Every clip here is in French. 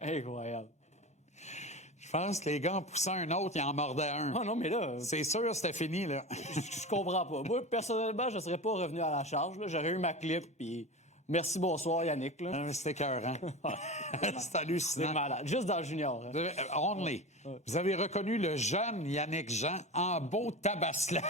Incroyable. Je pense que les gars en poussant un autre, ils en mordaient un. Ah non, mais là... C'est sûr, c'était fini, là. Je comprends pas. Moi, personnellement, je ne serais pas revenu à la charge. Là. J'aurais eu ma clip, puis merci, bonsoir, Yannick. Là. C'était écœurant. C'est hallucinant. C'est malade. Juste dans le junior. Hein. Only. Vous avez reconnu le jeune Yannick Jean en beau tabasselant.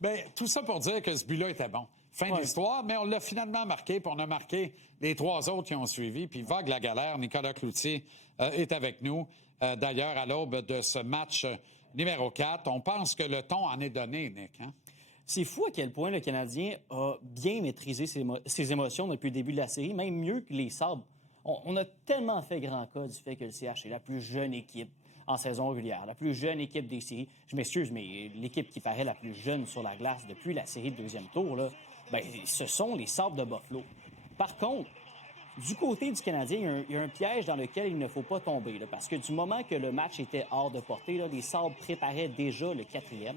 Bien, tout ça pour dire que ce but-là était bon. Fin de l'histoire, mais on l'a finalement marqué, puis on a marqué les 3 autres qui ont suivi. Puis vague la galère, Nicolas Cloutier est avec nous. D'ailleurs, à l'aube de ce match numéro 4, on pense que le ton en est donné, Nick. Hein? C'est fou à quel point le Canadien a bien maîtrisé ses émotions depuis le début de la série, même mieux que les Sabres. On a tellement fait grand cas du fait que le CH est la plus jeune équipe en saison régulière, la plus jeune équipe des séries. Je m'excuse, mais l'équipe qui paraît la plus jeune sur la glace depuis la série de deuxième tour, là, ben, ce sont les Sabres de Buffalo. Par contre, du côté du Canadien, il y a un piège dans lequel il ne faut pas tomber. Là, parce que du moment que le match était hors de portée, là, les Sabres préparaient déjà le 4e.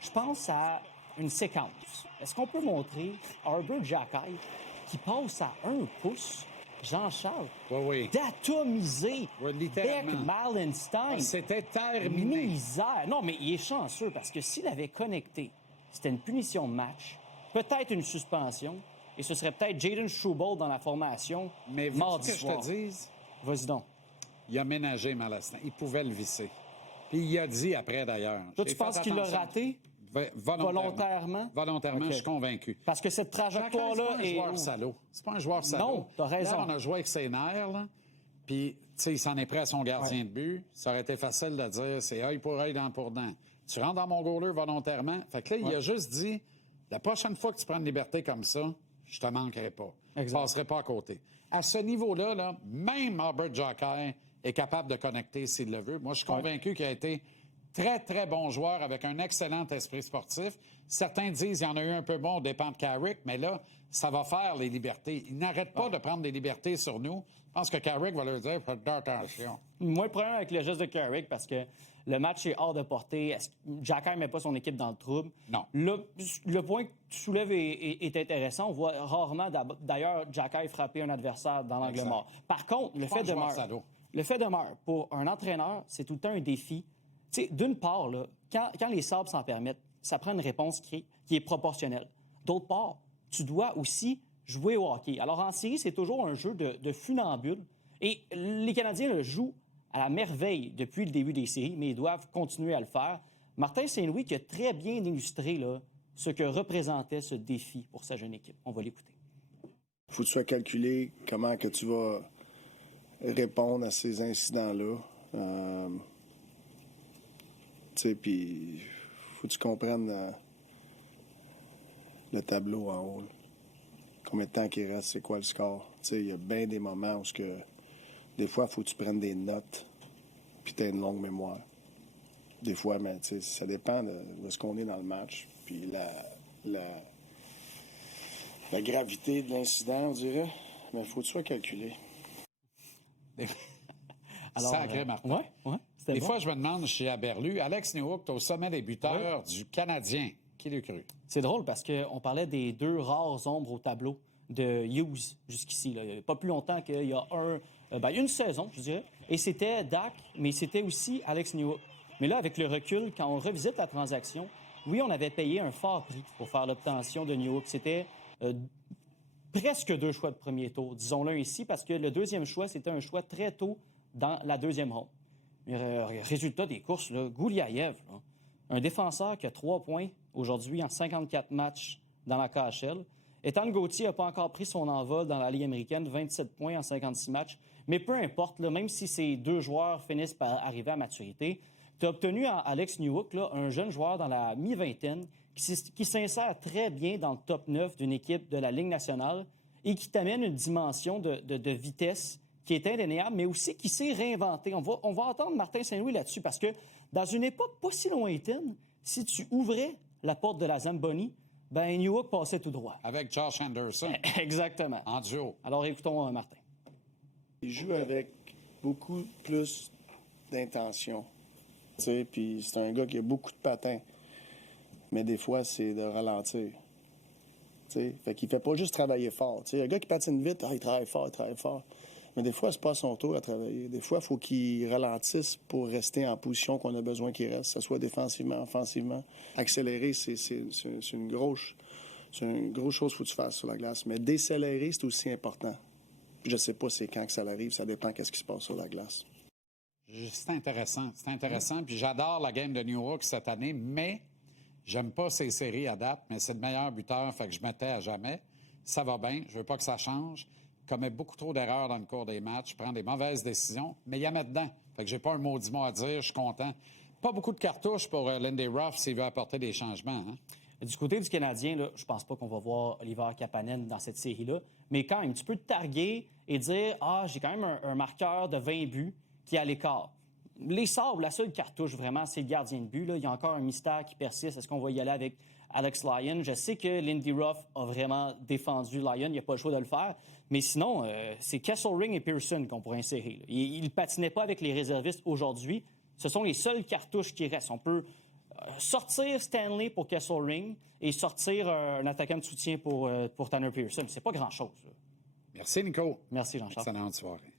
Je pense à une séquence. Est-ce qu'on peut montrer Arber Xhekaj qui passe à 1 pouce, Jean-Charles, d'atomiser Beck Malenstein? C'était terminé. Misère. Non, mais il est chanceux parce que s'il avait connecté, c'était une punition de match, peut-être une suspension, et ce serait peut-être Jaden Struble dans la formation mardi soir. Je te dise? Vas-y donc. Il a ménagé Malenstein. Il pouvait le visser. Puis il a dit après, d'ailleurs. Toi, tu penses qu'il l'a raté? Volontairement? Volontairement, okay. Je suis convaincu. Parce que cette trajectoire-là est... C'est pas un joueur salaud. Non, t'as raison. Là, on a joué avec ses nerfs, là. Puis, tu sais, il s'en est pris à son gardien de but. Ça aurait été facile de dire, c'est œil pour œil, dent pour dent. Tu rentres dans mon goaler volontairement. Fait que là, il a juste dit, la prochaine fois que tu prends une liberté comme ça, je te manquerai pas. Je passerai pas à côté. À ce niveau-là, là, même Arber Xhekaj est capable de connecter s'il le veut. Moi, je suis convaincu qu'il a été très, très bon joueur avec un excellent esprit sportif. Certains disent qu'il y en a eu un peu bon au dépend de Carrick, mais là, ça va faire les libertés. Il n'arrête pas de prendre des libertés sur nous. Je pense que Carrick va leur dire « faites attention ». Moi, le problème avec le geste de Carrick, parce que le match est hors de portée. Xhekaj ne met pas son équipe dans le trouble. Non. Le point que tu soulèves est intéressant. On voit rarement, d'ailleurs, Xhekaj frapper un adversaire dans l'angle mort. Par contre, le fait demeure, pour un entraîneur, c'est tout le temps un défi. Tu sais, d'une part, là, quand les Sabres s'en permettent, ça prend une réponse qui est proportionnelle. D'autre part, tu dois aussi jouer au hockey. Alors, en série, c'est toujours un jeu de funambule. Et les Canadiens le jouent à la merveille depuis le début des séries, mais ils doivent continuer à le faire. Martin Saint-Louis qui a très bien illustré là, ce que représentait ce défi pour sa jeune équipe. On va l'écouter. Il faut que tu sois calculé comment que tu vas répondre à ces incidents-là. Tu sais, puis faut que tu comprennes le tableau en haut. Là. Combien de temps qu'il reste, c'est quoi le score. Tu sais, il y a bien des moments où des fois, il faut que tu prennes des notes puis tu as une longue mémoire. Des fois, mais tu sais, ça dépend de où est-ce qu'on est dans le match. Puis la gravité de l'incident, on dirait, mais il faut que tu sois calculé. Alors, sacré Martin. Des fois, je me demande chez Aberlu, Alex Newhook est au sommet des buteurs du Canadien. Qui l'a cru? C'est drôle parce qu'on parlait des 2 rares ombres au tableau de Hughes jusqu'ici. Là. Pas plus longtemps qu'il y a une saison, je dirais. Et c'était Dak, mais c'était aussi Alex Newhook. Mais là, avec le recul, quand on revisite la transaction, oui, on avait payé un fort prix pour faire l'obtention de Newhook. C'était presque 2 choix de premier tour, disons-le ici, parce que le 2e choix, c'était un choix très tôt dans la 2e ronde. Résultat des courses, là, Gouliaïev, là, un défenseur qui a 3 points aujourd'hui en 54 matchs dans la KHL. Ethan Gauthier n'a pas encore pris son envol dans la Ligue américaine, 27 points en 56 matchs. Mais peu importe, là, même si ces 2 joueurs finissent par arriver à maturité, tu as obtenu en Alex Newhook là, un jeune joueur dans la mi-vingtaine qui s'insère très bien dans le top 9 d'une équipe de la Ligue nationale et qui t'amène une dimension de vitesse qui est indéniable, mais aussi qui s'est réinventé. On va entendre Martin Saint-Louis là-dessus, parce que dans une époque pas si lointaine, si tu ouvrais la porte de la Zamboni, ben Newhook passait tout droit. Avec Josh Anderson. Exactement. En duo. Alors écoutons Martin. Il joue avec beaucoup plus d'intention. Tu sais, puis c'est un gars qui a beaucoup de patins. Mais des fois, c'est de ralentir. Tu sais, fait qu'il fait pas juste travailler fort. Tu sais, un gars qui patine vite, il travaille fort, il travaille fort. Mais des fois, c'est pas son tour à travailler. Des fois, il faut qu'il ralentisse pour rester en position qu'on a besoin qu'il reste, que ce soit défensivement, offensivement. Accélérer, c'est une grosse chose qu'il faut que tu fasses sur la glace. Mais décélérer, c'est aussi important. Puis je sais pas c'est quand que ça arrive, ça dépend qu'est-ce qui se passe sur la glace. C'est intéressant. C'est intéressant. Puis j'adore la game de New York cette année, mais j'aime pas ces séries à date, mais c'est le meilleur buteur, fait que je mettais à jamais. Ça va bien. Je veux pas que ça change. Commet beaucoup trop d'erreurs dans le cours des matchs, prend des mauvaises décisions, mais il y a dedans. Fait que j'ai pas un maudit mot à dire, je suis content. Pas beaucoup de cartouches pour Lindy Ruff s'il veut apporter des changements. Hein? Du côté du Canadien, là, je pense pas qu'on va voir Oliver Kapanen dans cette série-là. Mais quand même, tu peux te targuer et dire « Ah, j'ai quand même un marqueur de 20 buts qui est à l'écart. » Les Sabres, la seule cartouche, vraiment, c'est le gardien de but. Là. Il y a encore un mystère qui persiste. Est-ce qu'on va y aller avec Alex Lyon? Je sais que Lindy Ruff a vraiment défendu Lyon. Il n'y a pas le choix de le faire. Mais sinon, c'est Kesselring et Pearson qu'on pourrait insérer. Il ne patinait pas avec les réservistes aujourd'hui. Ce sont les seules cartouches qui restent. On peut sortir Stanley pour Kesselring et sortir un attaquant de soutien pour Tanner Pearson. C'est pas grand-chose. Merci, Nico. Merci, Jean-Charles. Excellente soirée.